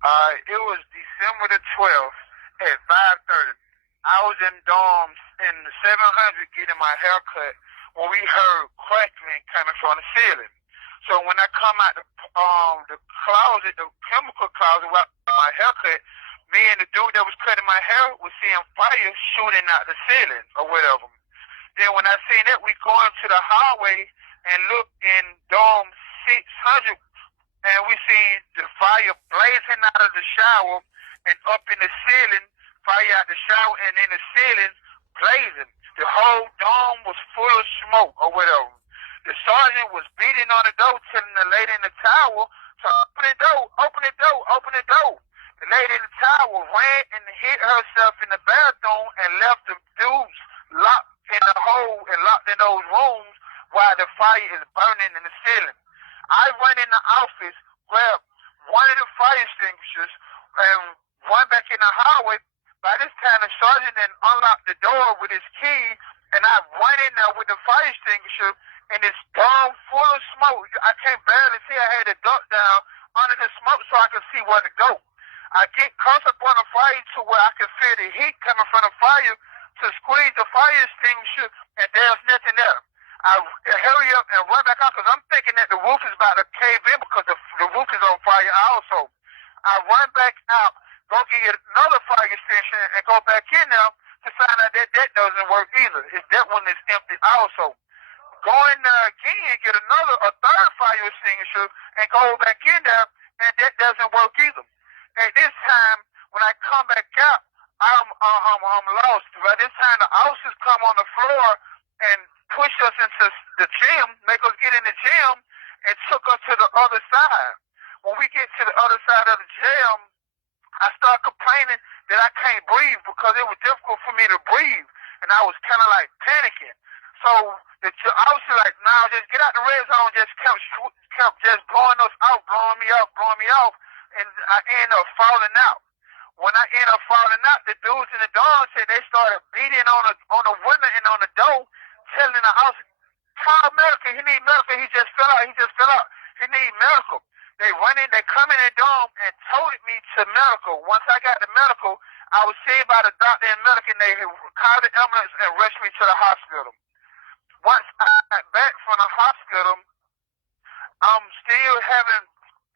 It was December the 12th at 5:30. I was in dorms in the 700 getting my hair cut when we heard crackling coming from the ceiling. So when I come out the closet, the chemical closet where I get my hair cut, me and the dude that was cutting my hair was seeing fire shooting out the ceiling or whatever. Then when I seen that, we go into the hallway and look in dorm 600, and we seen the fire blazing out of the shower and up in the ceiling, fire out the shower and in the ceiling blazing. The whole dome was full of smoke or whatever. The sergeant was beating on the door, telling the lady in the tower to open the door, open the door, open the door. The lady in the tower ran and hit herself in the bathroom and left the dudes locked in the hole and locked in those rooms while the fire is burning in the ceiling. I run in the office, grab one of the fire extinguishers, and run back in the hallway. By this time, the sergeant then unlocked the door with his key, and I run in there with the fire extinguisher, and it's dome full of smoke. I can't barely see. I had to duck down under the smoke so I could see where to go. I get close up on the fire to where I can feel the heat coming from the fire to squeeze the fire extinguisher, and there's nothing there. I hurry up and run back out because I'm thinking that the roof is about to cave in because the roof is on fire also. I run back out, go get another fire extinguisher, and go back in there to find out that that doesn't work either. That one is empty also. Go in there again, get a third fire extinguisher, and go back in there, and that doesn't work either. At this time, when I come back out, I'm lost. By this time, the officers come on the floor and push us into the gym, make us get in the gym, and took us to the other side. When we get to the other side of the gym, I start complaining that I can't breathe because it was difficult for me to breathe, and I was kind of like panicking. So the officer like, nah, just get out the red zone, just kept just blowing us out, blowing me off, and I ended up falling out. When I ended up falling out, the dudes in the dorm said they started beating on the women and on the door, telling the officer, call medical, he need medical, he just fell out, he need medical. They come in the dorm and toted me to medical. Once I got to medical, I was seen by the doctor and medical, and they called the ambulance and rushed me to the hospital. Once I got back from the hospital, I'm still having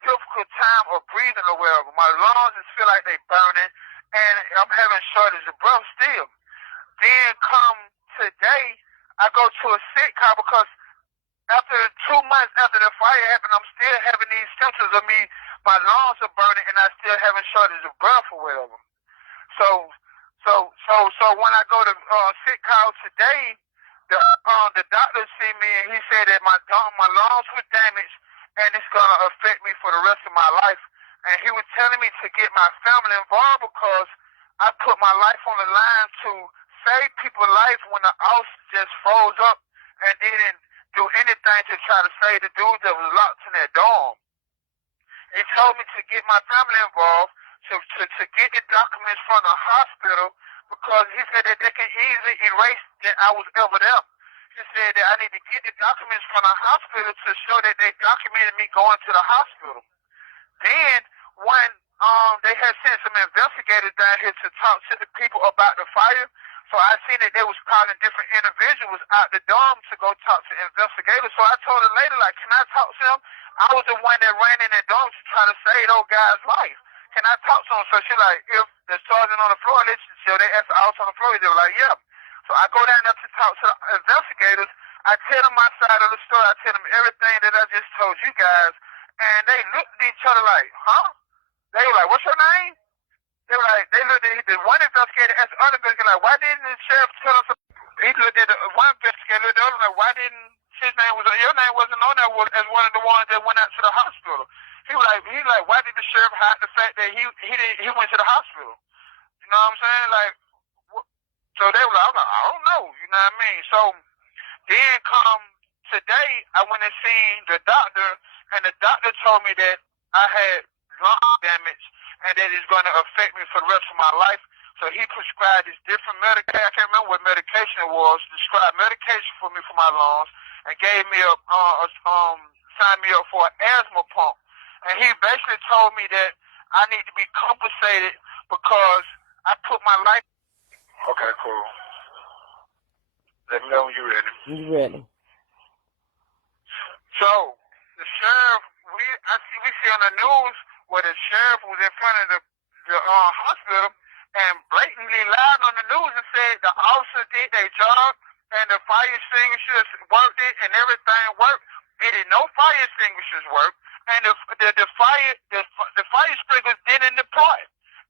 difficult time of breathing or whatever. My lungs just feel like they burning, and I'm having shortage of breath still. Then come today, I go to a sick call because after 2 months after the fire happened, I'm still having these symptoms of me. My lungs are burning, and I still having shortage of breath or whatever. So when I go to sick call today, the doctor see me and he said that my lungs were damaged and it's gonna affect me for the rest of my life. And he was telling me to get my family involved because I put my life on the line to save people's life when the house just froze up and didn't do anything to try to save the dudes that was locked in their dorm. He told me to get my family involved to get the documents from the hospital because he said that they can easily erase that I was ever there. He said that I need to get the documents from the hospital to show that they documented me going to the hospital. Then when they had sent some investigators down here to talk to the people about the fire, so I seen that they was calling different individuals out the dorm to go talk to investigators. So I told the lady, like, can I talk to them? I was the one that ran in that dorm to try to save those guys' life. Can I talk to them? So she like, if the sergeant on the floor, so they asked the officer on the floor, they were like, yeah. So I go down there to talk to the investigators. I tell them my side of the story. I tell them everything that I just told you guys. And they looked at each other like, huh? They were like, what's your name? They were like, they looked at the one investigator asked the other investigator, like, why didn't the sheriff tell us? He looked at the one investigator, looked at the other, like, why didn't your name wasn't on there as one of the ones that went out to the hospital? He was like, why did the sheriff hide the fact that he went to the hospital? You know what I'm saying? Like, so they were like, I don't know. You know what I mean? So then come today, I went and seen the doctor, and the doctor told me that I had lung damage and that it's going to affect me for the rest of my life. So he prescribed this different medication. I can't remember what medication it was. Prescribed medication for me for my lungs and gave me signed me up for an asthma pump. And he basically told me that I need to be compensated because I put my life. Okay, cool. Let me know when you're ready. You ready? So the sheriff, we see on the news where the sheriff was in front of the hospital and blatantly lied on the news and said the officers did their job and the fire extinguishers worked it and everything worked. Didn't no fire extinguishers work, and the fire sprinklers didn't deploy.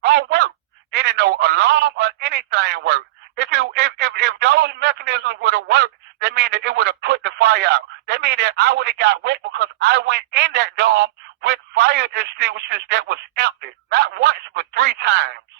All work. Didn't no alarm or anything work. If those mechanisms would have worked, that means that it would have put the fire out. That means that I would have got wet because I went in that dorm with fire extinguishers that was empty. Not once, but 3 times.